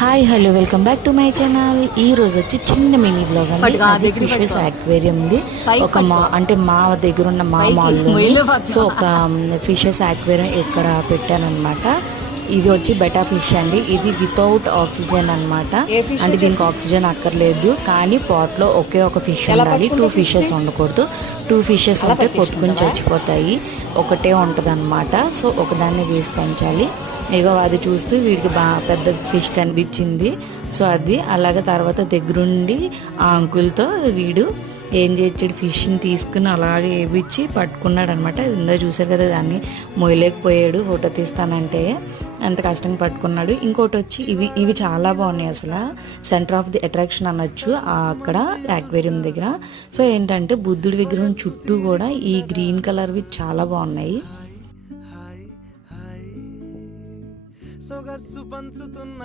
Hi hello welcome back to my channel. ఈ రోజు వచ్చి చిన్న మినీ బ్లాగ్ అండి. ఫిషెస్ అక్వేరియంది ఒక అంటే మా దగ్గర ఉన్న మా మాల్లో సో ఒక ఫిషెస్ అక్వేరియం ఇక్కడ పెట్టానమాట. ఇది వచ్చి బెటా ఫిష్ అండి. ఇది వితౌట్ ఆక్సిజన్ అనమాట. అంటే దీనికి ఆక్సిజన్ అక్కర్లేదు, కానీ పాట్ లో ఒకే ఒక ఫిష్ ఉండాలి. 2 ఫిషెస్ ఉండకూడదు. 2 ఫిషెస్ ఉంటే కొట్టుకుని చచ్చిపోతాయి. ఒకటే ఉంటుంది అనమాట. సో ఒకదాన్ని వేసి పెంచాలి. ఇగో అది చూస్తూ వీడికి బాగా పెద్ద ఫిష్ కనిపించింది. సో అది అలాగే తర్వాత దగ్గరుండి ఆ అంకుల్తో వీడు ఏం చేసాడు, ఫిష్ని తీసుకుని అలాగే వేపించి పట్టుకున్నాడు అనమాట. ఇందా చూసారు కదా, దాన్ని మొయ్యలేకపోయాడు. ఫోటో తీస్తానంటే అంత కష్టంగా పట్టుకున్నాడు. ఇంకోటి వచ్చి ఇవి చాలా బాగున్నాయి. అసలు సెంటర్ ఆఫ్ ది అట్రాక్షన్ అనొచ్చు అక్కడ అక్వేరియం దగ్గర. సో ఏంటంటే బుద్ధుడి విగ్రహం చుట్టూ కూడా ఈ గ్రీన్ కలర్వి చాలా బాగున్నాయి. సొగసు పంచుతున్న